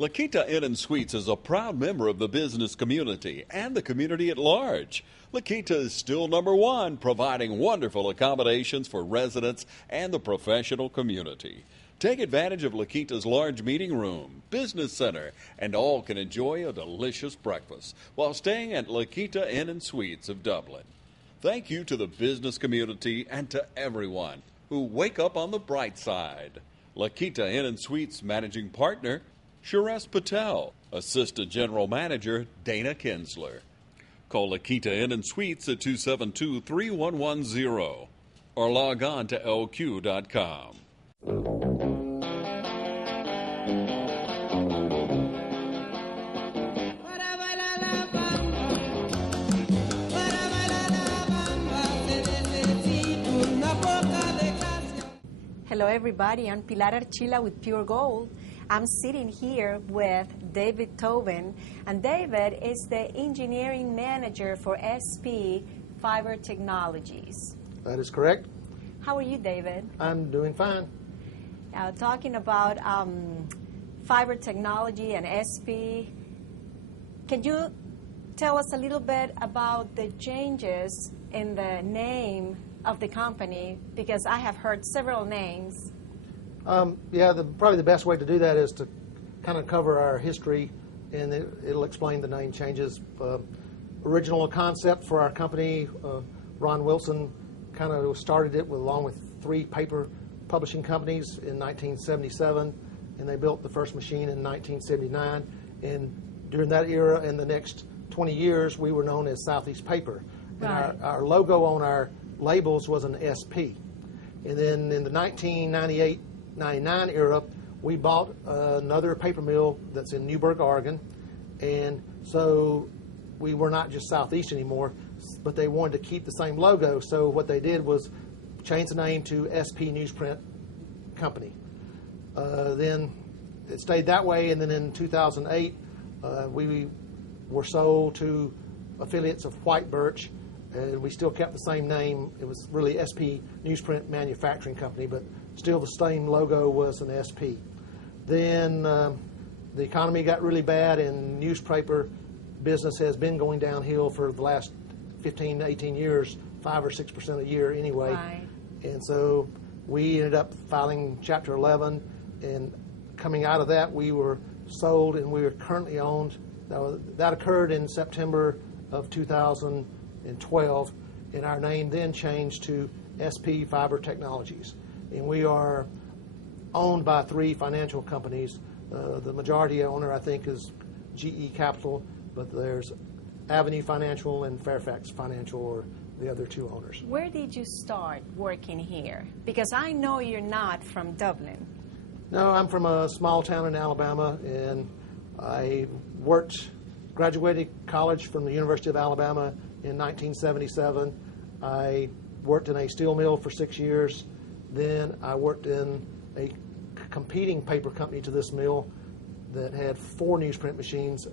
LAQUINTA Inn & Suites is a proud member of the business community and the community at large. LAQUINTA is still number one, providing wonderful accommodations for residents and the professional community. Take advantage of LAQUINTA's large meeting room, business center, and all can enjoy a delicious breakfast while staying at LAQUINTA Inn & Suites of Dublin. Thank you to the business community and to everyone who wake up on the bright side. LAQUINTA Inn & Suites Managing Partner, Suresh Patel. Assistant General Manager, Dana Kinsler. Call LAQUINTA Inn & Suites at 272-3110 or log on to LQ.com. Hello everybody, I'm Pilar Archila with Pure Gold. I'm sitting here with David Tobin, and David is the engineering manager for SP Fiber Technologies. That is correct. How are you, David? I'm doing fine. Talking about fiber technology and SP, can you tell us a little bit about the changes in the name of the company? Because I have heard several names. Probably the best way to do that is to kind of cover our history, and it'll explain the name changes. Original concept for our company, Ron Wilson kind of started it along with 3 paper publishing companies in 1977, and they built the first machine in 1979. And during that era and the next 20 years, we were known as Southeast Paper. Right. And our logo on our labels was an SP. And then in the 1998-99 era, we bought another paper mill that's in Newburgh, Oregon. And so we were not just Southeast anymore, but they wanted to keep the same logo. So what they did was change the name to SP Newsprint Company. Then it stayed that way, and then in 2008, we were sold to affiliates of White Birch, and we still kept the same name. It was really SP Newsprint Manufacturing Company, but still the same logo was an SP. Then the economy got really bad, and newspaper business has been going downhill for the last 15 to 18 years, 5 or 6% a year anyway. Right. And so we ended up filing Chapter 11, and coming out of that, we were sold, and we were currently owned. That occurred in September of 2012, and our name then changed to SP Fiber Technologies. And we are owned by 3 financial companies. The majority owner, I think, is GE Capital, but there's Avenue Financial and Fairfax Financial are the other 2 owners. Where did you start working here? Because I know you're not from Dublin. No, I'm from a small town in Alabama, and I graduated college from the University of Alabama in 1977. I worked in a steel mill for 6 years. Then I worked in a competing paper company to this mill that had 4 newsprint machines,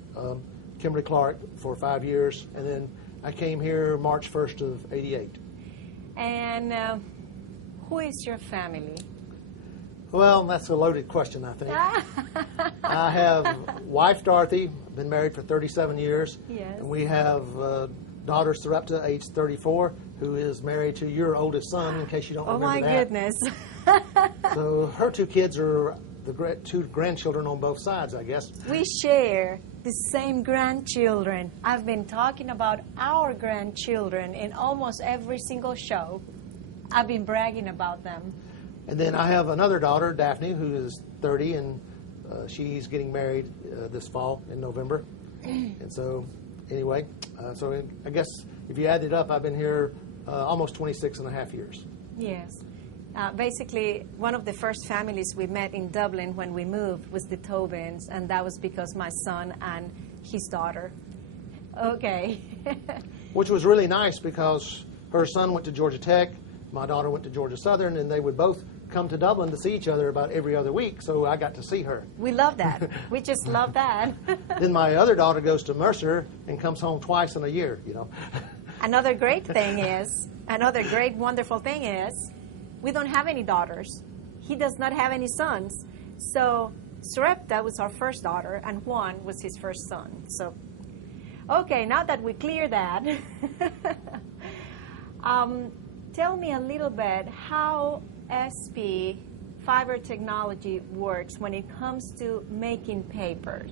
Kimberly-Clark, for 5 years. And then I came here March 1st of '88. And who is your family? Well, that's a loaded question, I think. I have wife Dorothy, been married for 37 years. Yes. And we have daughter Sarepta, age 34, who is married to your oldest son, in case you don't remember that. Oh, my goodness. So her 2 kids are the 2 grandchildren on both sides, I guess. We share the same grandchildren. I've been talking about our grandchildren in almost every single show. I've been bragging about them. And then I have another daughter, Daphne, who is 30, and she's getting married this fall in November. And so, anyway, so I guess if you add it up, I've been here almost 26 and a half years. Yes. Basically, one of the first families we met in Dublin when we moved was the Tobins, and that was because my son and his daughter. Okay. Which was really nice because her son went to Georgia Tech, my daughter went to Georgia Southern, and they would both come to Dublin to see each other about every other week, so I got to see her. We love that. We just love that. Then my other daughter goes to Mercer and comes home twice in a year, you know. Another great, wonderful thing is, we don't have any daughters. He does not have any sons. So Sarepta was our first daughter, and Juan was his first son. So, okay, now that we clear that, tell me a little bit how SP fiber technology works when it comes to making paper.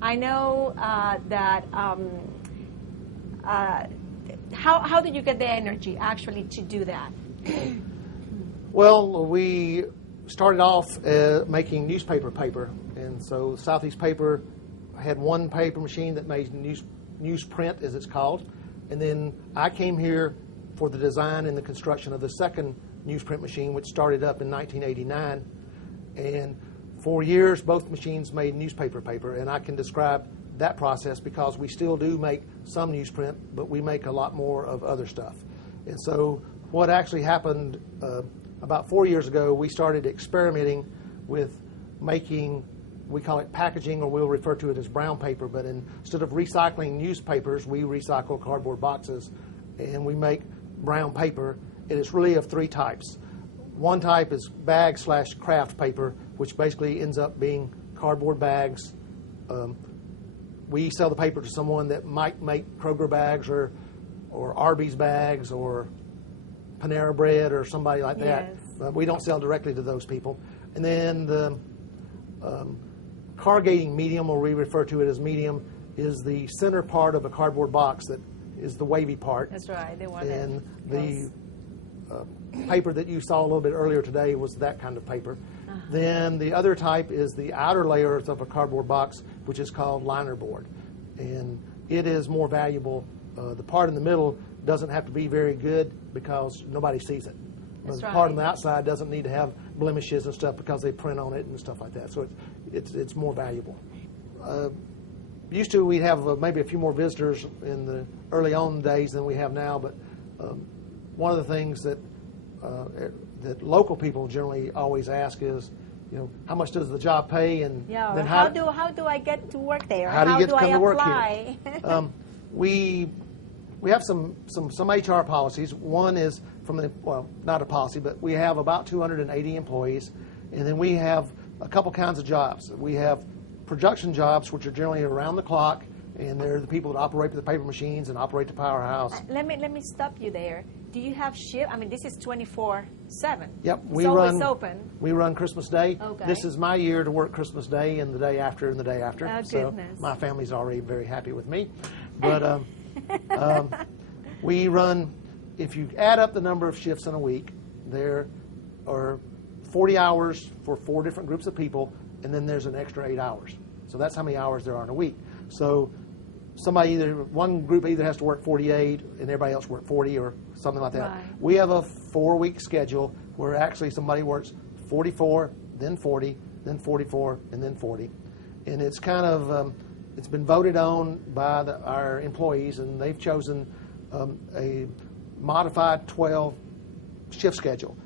I know that. How did you get the energy actually to do that? Well, we started off making newspaper paper, and so Southeast Paper had one paper machine that made newsprint, as it's called, and then I came here for the design and the construction of the second newsprint machine, which started up in 1989, and for years both machines made newspaper paper, and I can describe that process because we still do make some newsprint, but we make a lot more of other stuff. And so what actually happened about 4 years ago, we started experimenting with making, we call it packaging, or we'll refer to it as brown paper, but instead of recycling newspapers, we recycle cardboard boxes, and we make brown paper, and it's really of three types. One type is bag/craft paper, which basically ends up being cardboard bags. We sell the paper to someone that might make Kroger bags or Arby's bags or Panera Bread or somebody like that. Yes. But we don't sell directly to those people. And then the corrugating medium, or we refer to it as medium, is the center part of a cardboard box that is the wavy part. That's right. They want And it the close. paper that you saw a little bit earlier today was that kind of paper. Then the other type is the outer layers of a cardboard box, which is called liner board. And it is more valuable. The part in the middle doesn't have to be very good because nobody sees it. That's The right. part on the outside doesn't need to have blemishes and stuff because they print on it and stuff like that. So it's more valuable. Used to we'd have maybe a few more visitors in the early on days than we have now, but one of the things that local people generally always ask is, how much does the job pay, and Yeah. then How do I get to work there? how do you get to come I to work apply? here? We have some HR policies. One is not a policy, but we have about 280 employees, and then we have a couple kinds of jobs. We have production jobs, which are generally around the clock, and they're the people that operate the paper machines and operate the powerhouse. Let me stop you there. Do you have shift? I mean, this is 24/7. Yep, It's always open. We run Christmas Day. Okay. This is my year to work Christmas Day and the day after and the day after. Oh, so goodness. my family's already very happy with me. But we run, if you add up the number of shifts in a week, there are 40 hours for 4 different groups of people, and then there's an extra 8 hours. So that's how many hours there are in a week. So one group either has to work 48 and everybody else work 40 or something like that. Right. We have a 4-week schedule where actually somebody works 44, then 40, then 44, and then 40. And it's kind of, it's been voted on by our employees, and they've chosen a modified 12 shift schedule.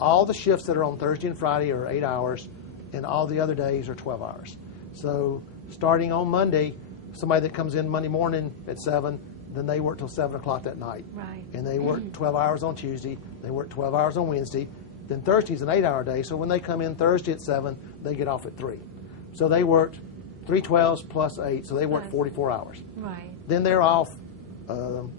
All the shifts that are on Thursday and Friday are 8 hours, and all the other days are 12 hours. So starting on Monday, somebody that comes in Monday morning at 7, then they work till 7 o'clock that night. Right. And they work 12 hours on Tuesday, they work 12 hours on Wednesday, then Thursday's an 8-hour day, so when they come in Thursday at 7, they get off at 3. So they worked 3 12s plus 8, so they work 44 hours. Right. Then they're off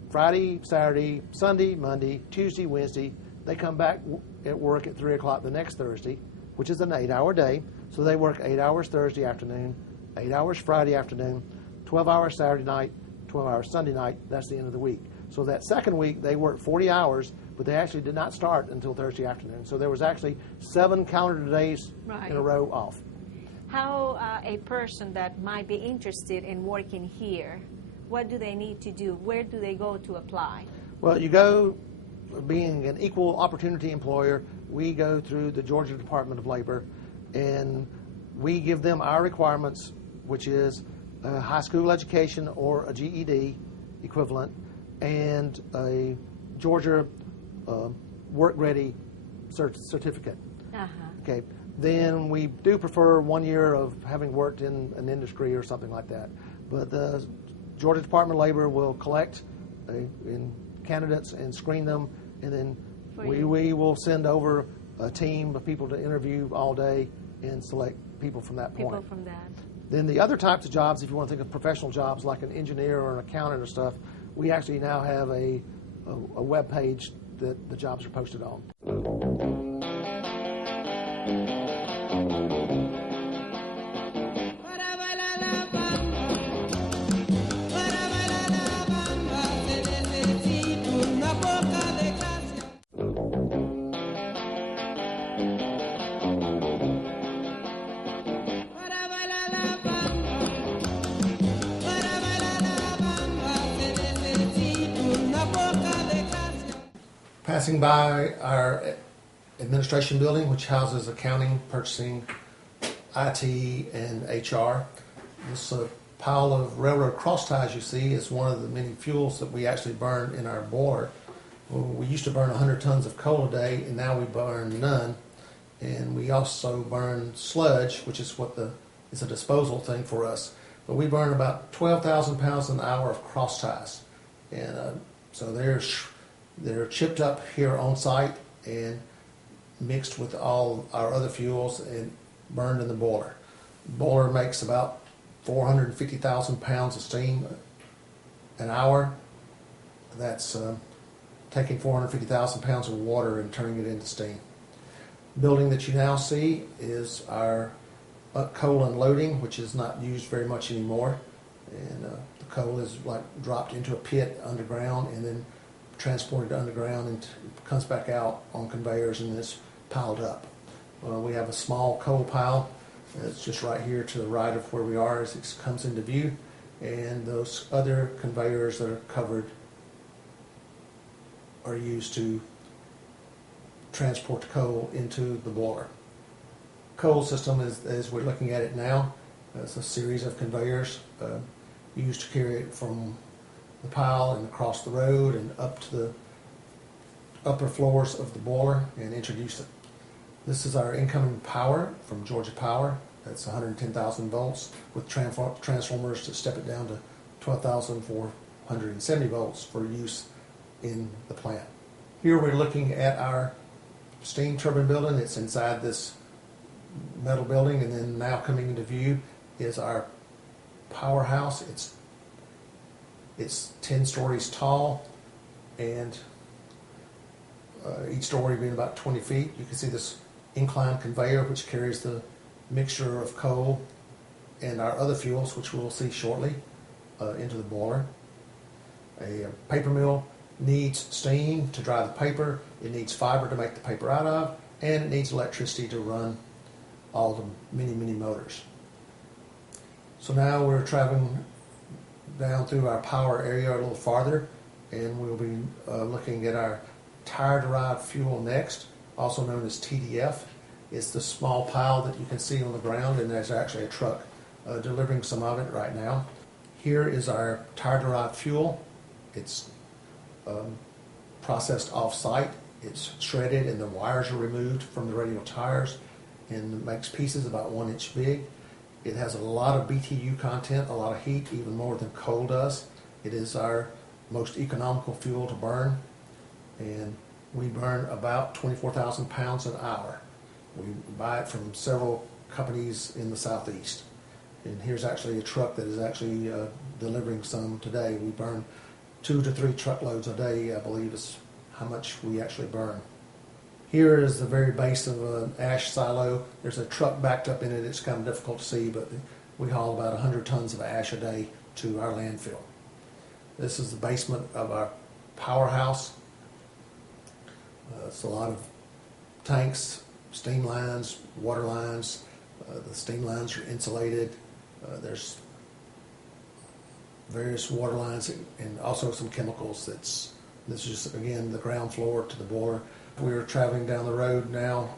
Friday, Saturday, Sunday, Monday, Tuesday, Wednesday. They come back at work at 3 o'clock the next Thursday, which is an 8-hour day. So they work 8 hours Thursday afternoon, 8 hours Friday afternoon, 12 hours Saturday night, 12 hours Sunday night. That's the end of the week. So that second week, they worked 40 hours, but they actually did not start until Thursday afternoon. So there was actually 7 calendar days in a row off. How a person that might be interested in working here, what do they need to do? Where do they go to apply? Well, you go, being an equal opportunity employer, we go through the Georgia Department of Labor, and we give them our requirements, which is a high school education or a GED equivalent, and a Georgia work-ready certificate. Okay. Then we do prefer 1 year of having worked in an industry or something like that. But the Georgia Department of Labor will collect in candidates and screen them, and then we will send over a team of people to interview all day and select people from that point. People from that. Then the other types of jobs, if you want to think of professional jobs like an engineer or an accountant or stuff, we actually now have a web page that the jobs are posted on. Passing by our administration building, which houses accounting, purchasing, IT, and HR. This pile of railroad cross ties you see is one of the many fuels that we actually burn in our boiler. We used to burn 100 tons of coal a day, and now we burn none. And we also burn sludge, which is it's a disposal thing for us. But we burn about 12,000 pounds an hour of cross ties. And so they're chipped up here on site and mixed with all our other fuels and burned in the boiler. The boiler makes about 450,000 pounds of steam an hour. That's taking 450,000 pounds of water and turning it into steam. The building that you now see is our coal unloading, which is not used very much anymore. And the coal is dropped into a pit underground and then transported underground and comes back out on conveyors and is piled up. We have a small coal pile that's just right here to the right of where we are as it comes into view, and those other conveyors that are covered are used to transport the coal into the boiler. Coal system, as we're looking at it now, is a series of conveyors used to carry it from the pile and across the road and up to the upper floors of the boiler and introduce it. This is our incoming power from Georgia Power. That's 110,000 volts with transformers to step it down to 12,470 volts for use in the plant. Here we're looking at our steam turbine building. It's inside this metal building, and then now coming into view is our powerhouse. It's 10 stories tall, and each story being about 20 feet. You can see this inclined conveyor which carries the mixture of coal and our other fuels, which we'll see shortly, into the boiler. A paper mill needs steam to dry the paper, it needs fiber to make the paper out of, and it needs electricity to run all the many motors. So now we're traveling down through our power area a little farther, and we'll be looking at our tire-derived fuel next, also known as TDF. It's the small pile that you can see on the ground, and there's actually a truck delivering some of it right now. Here is our tire-derived fuel. It's processed off-site. It's shredded, and the wires are removed from the radial tires, and it makes pieces about 1 inch big. It has a lot of BTU content, a lot of heat, even more than coal does. It is our most economical fuel to burn, and we burn about 24,000 pounds an hour. We buy it from several companies in the southeast. And here's actually a truck that is actually delivering some today. We burn 2 to 3 truckloads a day, I believe, is how much we actually burn. Here is the very base of an ash silo. There's a truck backed up in it. It's kind of difficult to see, but we haul about 100 tons of ash a day to our landfill. This is the basement of our powerhouse. It's a lot of tanks, steam lines, water lines. The steam lines are insulated. There's various water lines and also some chemicals. This is just, again, the ground floor to the boiler. We're traveling down the road now.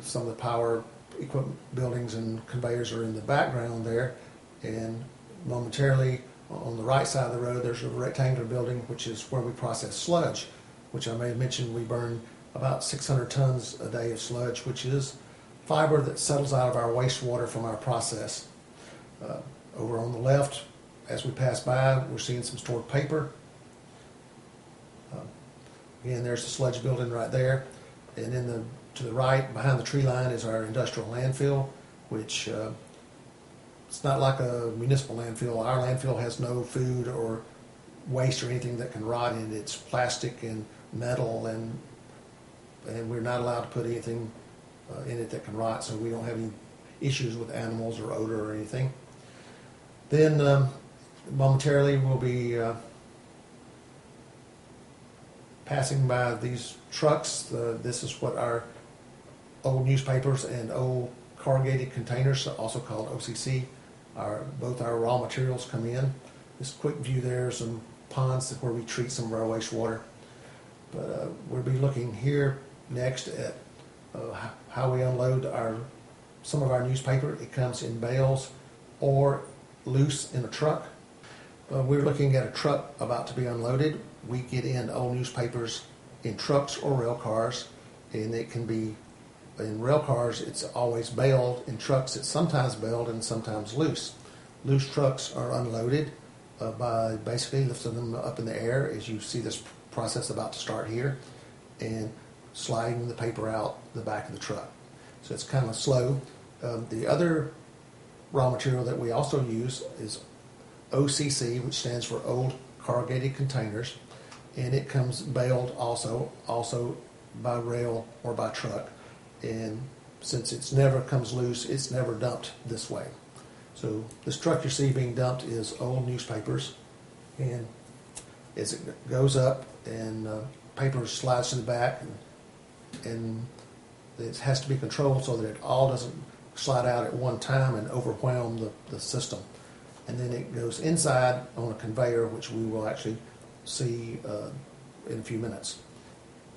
Some of the power equipment buildings and conveyors are in the background there, and momentarily on the right side of the road there's a rectangular building which is where we process sludge, which I may have mentioned. We burn about 600 tons a day of sludge, which is fiber that settles out of our wastewater from our process. Over on the left, as we pass by, we're seeing some stored paper. Again, there's the sludge building right there. And to the right, behind the tree line, is our industrial landfill, which it's not like a municipal landfill. Our landfill has no food or waste or anything that can rot in it. It's plastic and metal, and we're not allowed to put anything in it that can rot, so we don't have any issues with animals or odor or anything. Then momentarily we'll be passing by these trucks. This is what our old newspapers and old corrugated containers, also called OCC, both our raw materials come in. This quick view there, some ponds where we treat some of our wastewater. But we'll be looking here next at how we unload some of our newspaper. It comes in bales or loose in a truck. We're looking at a truck about to be unloaded. We get in old newspapers in trucks or rail cars, and it can be, in rail cars it's always baled. In trucks it's sometimes baled and sometimes loose. Loose trucks are unloaded by basically lifting them up in the air, as you see this process about to start here, and sliding the paper out the back of the truck. So it's kind of slow. The other raw material that we also use is OCC, which stands for Old Corrugated Containers, and it comes baled also by rail or by truck. And since it's never comes loose, it's never dumped this way. So this truck you see being dumped is old newspapers, and as it goes up and paper slides to the back, and it has to be controlled so that it all doesn't slide out at one time and overwhelm the system. And then it goes inside on a conveyor, which we will actually see in a few minutes.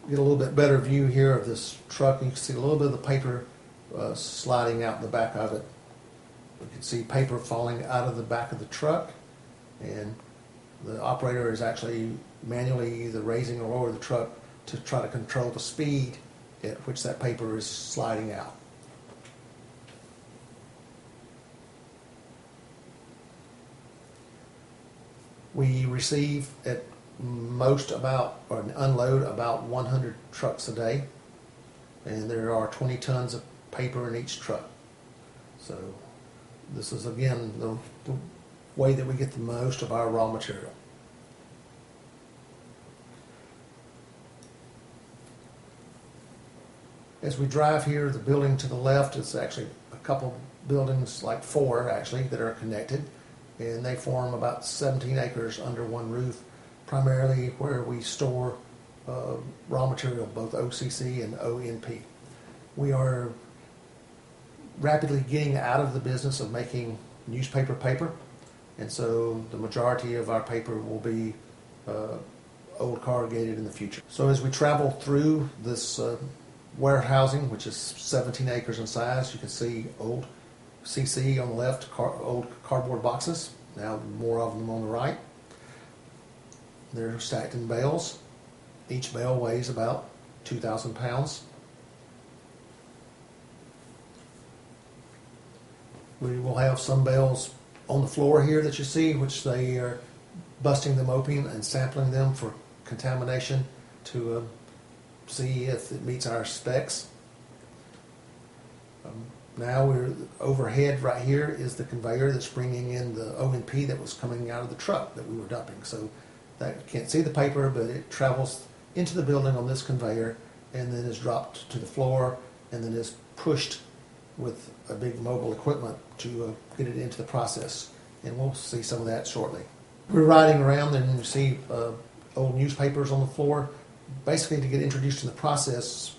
Get a little bit better view here of this truck. You can see a little bit of the paper sliding out the back of it. You can see paper falling out of the back of the truck, and the operator is actually manually either raising or lowering the truck to try to control the speed at which that paper is sliding out. We receive at most unload about 100 trucks a day, and there are 20 tons of paper in each truck. So this is again the way that we get the most of our raw material. As we drive here, the building to the left is actually a couple buildings, like 4 actually, that are connected, and they form about 17 acres under one roof, primarily where we store raw material, both OCC and ONP. We are rapidly getting out of the business of making newspaper paper, and so the majority of our paper will be old corrugated in the future. So as we travel through this warehousing, which is 17 acres in size, you can see old CC on the left, old cardboard boxes, now more of them on the right. They're stacked in bales. Each bale weighs about 2,000 pounds. We will have some bales on the floor here that you see, which they are busting them open and sampling them for contamination to see if it meets our specs. Now we're overhead right here is the conveyor that's bringing in the ONP that was coming out of the truck that we were dumping. So that you can't see the paper, but it travels into the building on this conveyor and then is dropped to the floor and then is pushed with a big mobile equipment to get it into the process. And we'll see some of that shortly. We're riding around and you see old newspapers on the floor. Basically, to get introduced to the process,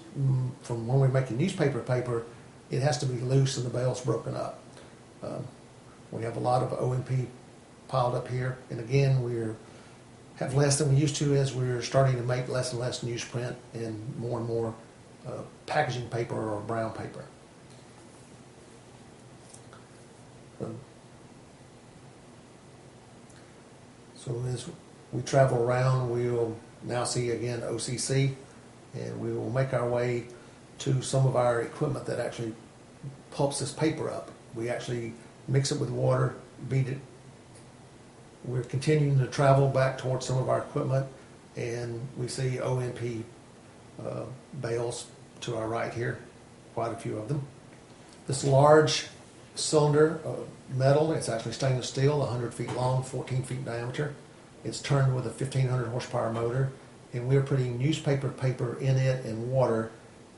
from when we're making newspaper paper, it has to be loose and the bale's broken up. We have a lot of ONP piled up here, and again, we have less than we used to as we're starting to make less and less newsprint and more packaging paper or brown paper. So as we travel around, we will now see again OCC, and we will make our way to some of our equipment that actually pulps this paper up. We actually mix it with water, beat it. We're continuing to travel back towards some of our equipment, and we see ONP bales to our right here, quite a few of them. This large cylinder, metal. It's actually stainless steel, 100 feet long, 14 feet diameter. It's turned with a 1,500 horsepower motor, and we're putting newspaper paper in it and water,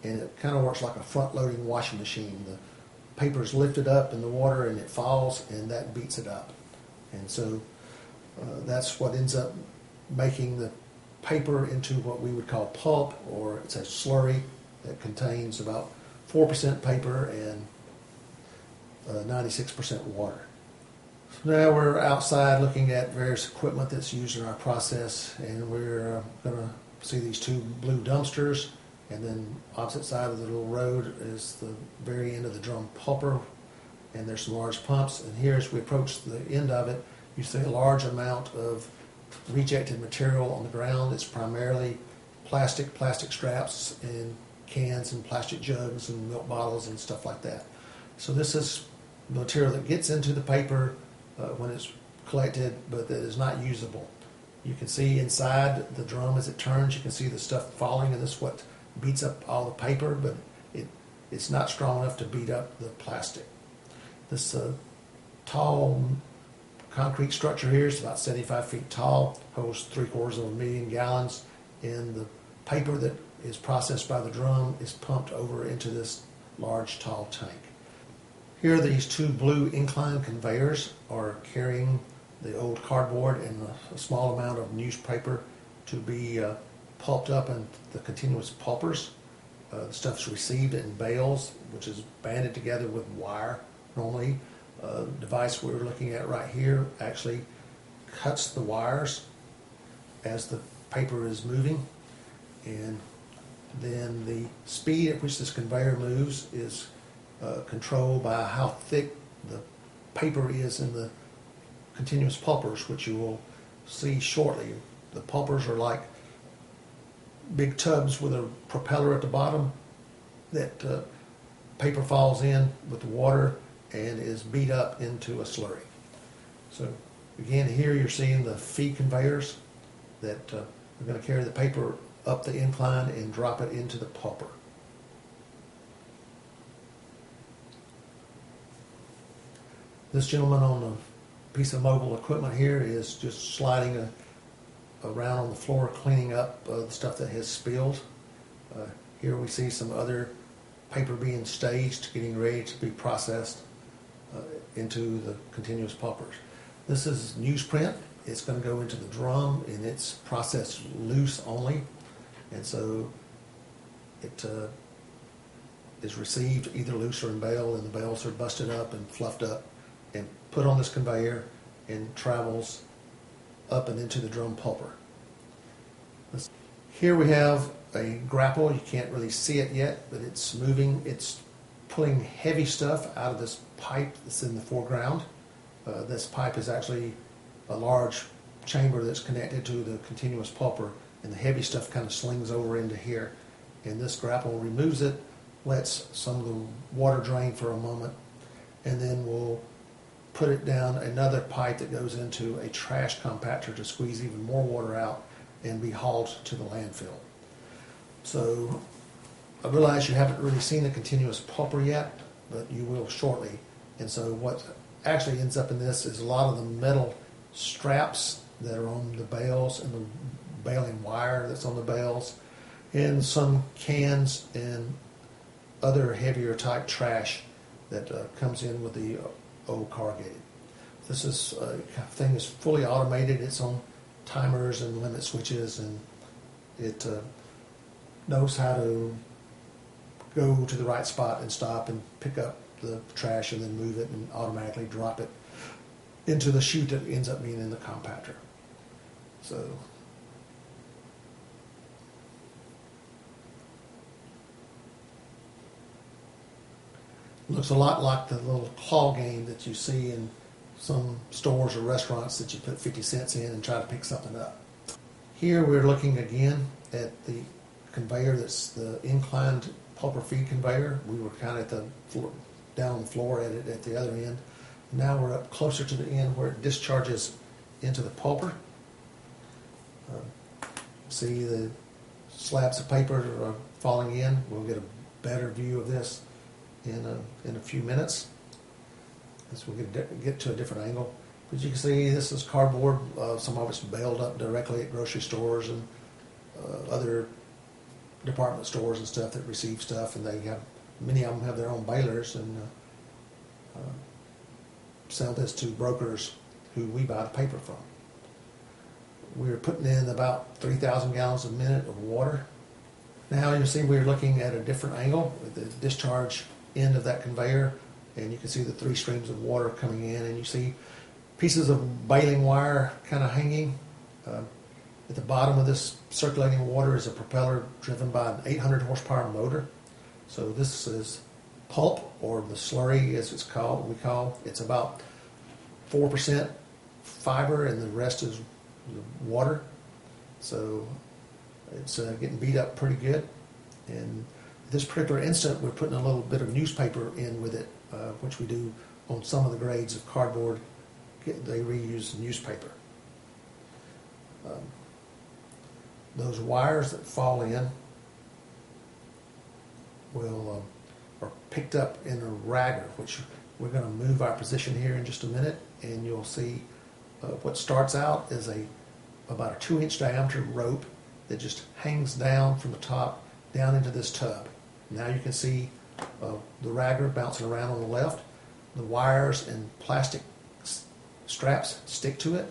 and it kind of works like a front-loading washing machine. The paper is lifted up in the water, and it falls, and that beats it up. And so that's what ends up making the paper into what we would call pulp, or it's a slurry that contains about 4% paper and 96% water. So now we're outside looking at various equipment that's used in our process, and we're going to see these two blue dumpsters, and then opposite side of the little road is the very end of the drum pulper, and there's some large pumps. And here as we approach the end of it, you see a large amount of rejected material on the ground. It's primarily plastic straps and cans and plastic jugs and milk bottles and stuff like that. So this is material that gets into the paper when it's collected, but that is not usable. You can see inside the drum as it turns, you can see the stuff falling, and this is what beats up all the paper, but it's not strong enough to beat up the plastic. This tall concrete structure here is about 75 feet tall, holds 3/4 million gallons, and the paper that is processed by the drum is pumped over into this large tall tank. Here these two blue incline conveyors are carrying the old cardboard and a small amount of newspaper to be pulped up in the continuous pulpers. The stuff's received in bales, which is banded together with wire normally. The device we're looking at right here actually cuts the wires as the paper is moving, and then the speed at which this conveyor moves is controlled by how thick the paper is in the continuous pulpers, which you will see shortly. The pulpers are like big tubs with a propeller at the bottom that paper falls in with the water and is beat up into a slurry. So again, here you're seeing the feed conveyors that are going to carry the paper up the incline and drop it into the pulper. This gentleman on a piece of mobile equipment here is just sliding around on the floor, cleaning up the stuff that has spilled. Here we see some other paper being staged, getting ready to be processed into the continuous pulpers. This is newsprint. It's going to go into the drum, and it's processed loose only, and so it is received either loose or in bale, and the bales are busted up and fluffed up and put on this conveyor and travels up and into the drum pulper. Here we have a grapple. You can't really see it yet, but it's moving. It's pulling heavy stuff out of this pipe that's in the foreground. This pipe is actually a large chamber that's connected to the continuous pulper, and the heavy stuff kind of slings over into here. And this grapple removes it, lets some of the water drain for a moment, and then we'll put it down another pipe that goes into a trash compactor to squeeze even more water out and be hauled to the landfill. So I realize you haven't really seen the continuous pulper yet, but you will shortly. And so what actually ends up in this is a lot of the metal straps that are on the bales and the baling wire that's on the bales, and some cans and other heavier type trash that comes in with the old corrugated. This is thing is fully automated. It's on timers and limit switches, and it knows how to go to the right spot and stop and pick up the trash and then move it and automatically drop it into the chute that ends up being in the compactor. So looks a lot like the little claw game that you see in some stores or restaurants that you put 50 cents in and try to pick something up. Here we're looking again at the conveyor that's the inclined pulper feed conveyor. We were kind of at the floor, down on the floor at it at the other end. Now we're up closer to the end where it discharges into the pulper. See the slabs of paper are falling in. We'll get a better view of this in a few minutes. as we get to a different angle. But you can see this is cardboard. Some of it's baled up directly at grocery stores and other department stores and stuff that receive stuff, and many of them have their own balers and sell this to brokers who we buy the paper from. We're putting in about 3,000 gallons a minute of water. Now you see we're looking at a different angle with the discharge end of that conveyor, and you can see the 3 streams of water coming in, and you see pieces of baling wire kind of hanging. At the bottom of this circulating water is a propeller driven by an 800 horsepower motor. So this is pulp, or the slurry as it's called. It's about 4% fiber and the rest is water. So it's getting beat up pretty good. And this particular instant, we're putting a little bit of newspaper in with it, which we do on some of the grades of cardboard. They reuse newspaper. Those wires that fall in are picked up in a ragger, which we're going to move our position here in just a minute, and you'll see what starts out is about a 2-inch diameter rope that just hangs down from the top down into this tub. Now you can see the ragger bouncing around on the left. The wires and plastic straps stick to it,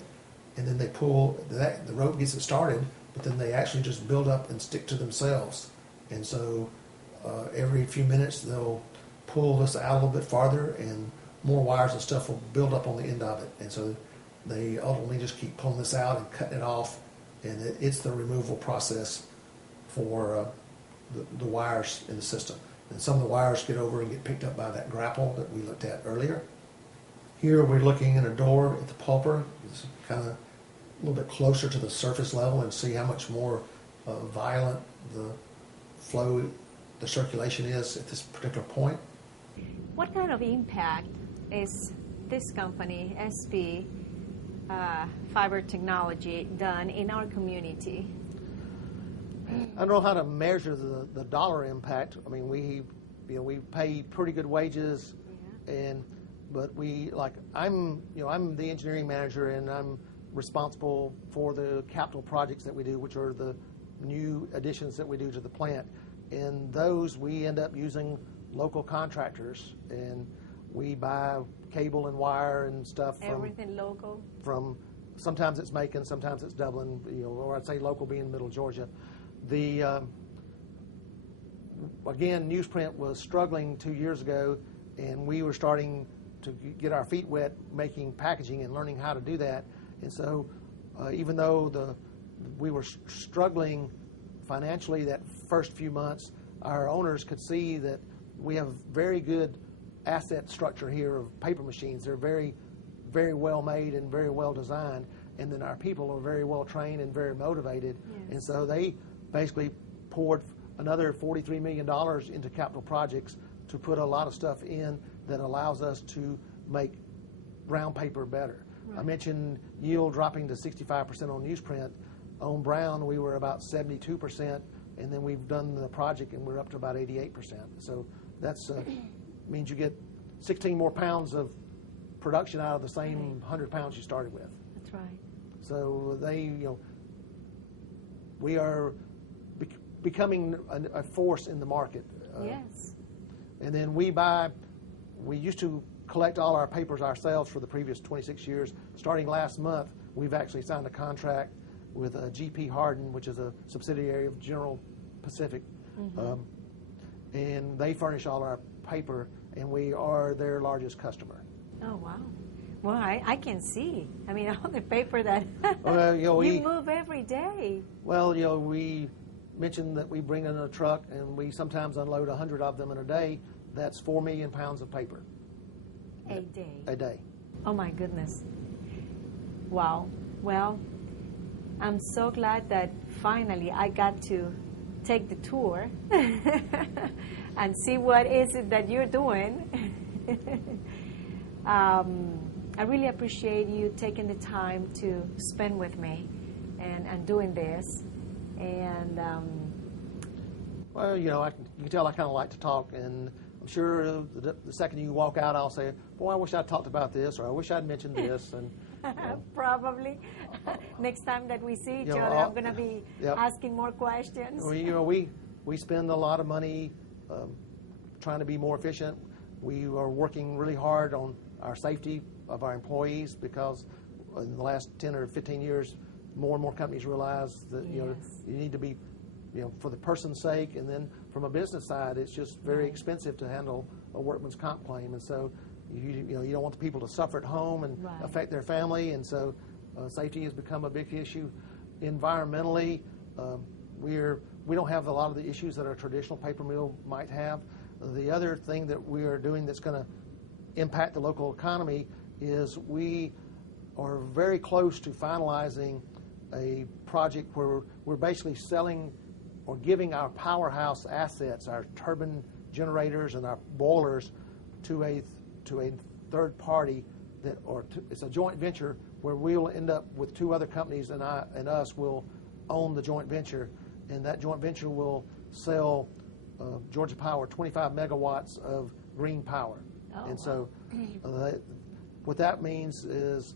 and then they pull that. The rope gets it started, but then they actually just build up and stick to themselves. And so every few minutes they'll pull this out a little bit farther, and more wires and stuff will build up on the end of it. And so they ultimately just keep pulling this out and cutting it off, and it's the removal process for the wires in the system. And some of the wires get over and get picked up by that grapple that we looked at earlier. Here we're looking in a door at the pulper. It's kind of a little bit closer to the surface level and see how much more violent the flow, the circulation is at this particular point. What kind of impact is this company, SP Fiber Technology, done in our community? I don't know how to measure the dollar impact. I mean, we pay pretty good wages, Yeah. but I'm the engineering manager, and I'm responsible for the capital projects that we do, which are the new additions that we do to the plant. And those we end up using local contractors, and we buy cable and wire and stuff Everything local? From sometimes it's Macon, sometimes it's Dublin, or I'd say local being Middle Georgia. Again, newsprint was struggling 2 years ago, and we were starting to get our feet wet making packaging and learning how to do that. And so even though we were struggling financially that first few months, our owners could see that we have very good asset structure here of paper machines. They're very, very well made and very well designed, and then our people are very well trained and very motivated. Yes. And so they basically poured another $43 million into capital projects to put a lot of stuff in that allows us to make brown paper better. Right. I mentioned yield dropping to 65% on newsprint. On brown, we were about 72%, and then we've done the project and we're up to about 88%. So that's means you get 16 more pounds of production out of the same 100 pounds you started with. That's right. So we are becoming a force in the market. Yes. And then we used to collect all our papers ourselves for the previous 26 years. Starting last month, we've actually signed a contract with GP Harden, which is a subsidiary of General Pacific. Mm-hmm. And they furnish all our paper, and we are their largest customer. Oh, wow. Well, I can see. I mean, all the paper that we move every day. Well, we mentioned that we bring in a truck, and we sometimes unload 100 of them in a day. That's 4 million pounds of paper. A day. A day. Oh, my goodness. Wow. Well, I'm so glad that finally I got to take the tour and see what is it that you're doing. I really appreciate you taking the time to spend with me and doing this. And well, you can tell I kind of like to talk, and I'm sure the second you walk out, I'll say, boy, I wish I'd talked about this, or I wish I'd mentioned this. And Probably. Next time that we see each other, I'm going to be asking more questions. We spend a lot of money trying to be more efficient. We are working really hard on our safety of our employees because in the last 10 or 15 years, more and more companies realize that you need to be, for the person's sake, and then from a business side, it's just very expensive to handle a workman's comp claim, and so you don't want the people to suffer at home and affect their family, and so safety has become a big issue. Environmentally, we don't have a lot of the issues that a traditional paper mill might have. The other thing that we are doing that's going to impact the local economy is we are very close to finalizing a project where we're basically selling or giving our powerhouse assets, our turbine generators and our boilers, to a third party it's a joint venture where we'll end up with two other companies and us will own the joint venture, and that joint venture will sell Georgia Power 25 megawatts of green power. So what that means is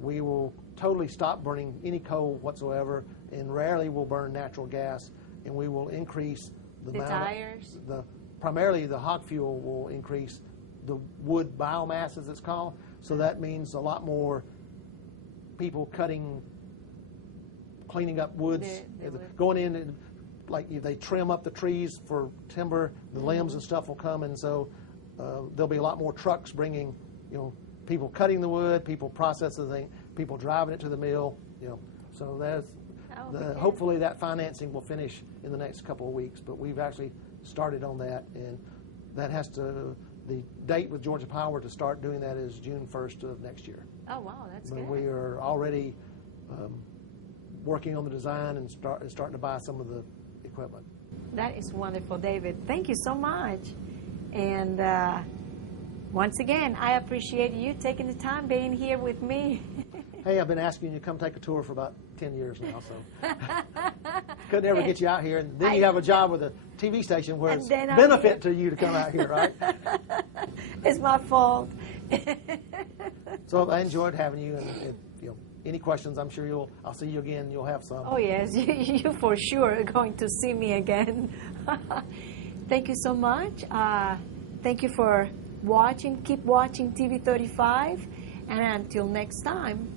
we will totally stop burning any coal whatsoever, and rarely will burn natural gas, and we will increase the amount tires. Primarily the hog fuel will increase the wood biomass, as it's called. So that means a lot more people cleaning up woods, going in and if they trim up the trees for timber, the limbs and stuff will come, and so there'll be a lot more trucks bringing, people cutting the wood, people processing it, people driving it to the mill, So that's hopefully that financing will finish in the next couple of weeks, but we've actually started on that, and that the date with Georgia Power to start doing that is June 1st of next year. Oh, wow, that's good. We are already working on the design and starting to buy some of the equipment. That is wonderful, David. Thank you so much. And once again, I appreciate you taking the time being here with me. Hey, I've been asking you to come take a tour for about 10 years now, so couldn't ever get you out here. And then you have a job with a TV station where it's benefit to you to come out here, right? It's my fault. So I enjoyed having you, and any questions, I'm sure I'll see you again. You'll have some. Oh yes, you for sure are going to see me again. Thank you so much. Thank you for watching. Keep watching TV 35, and until next time.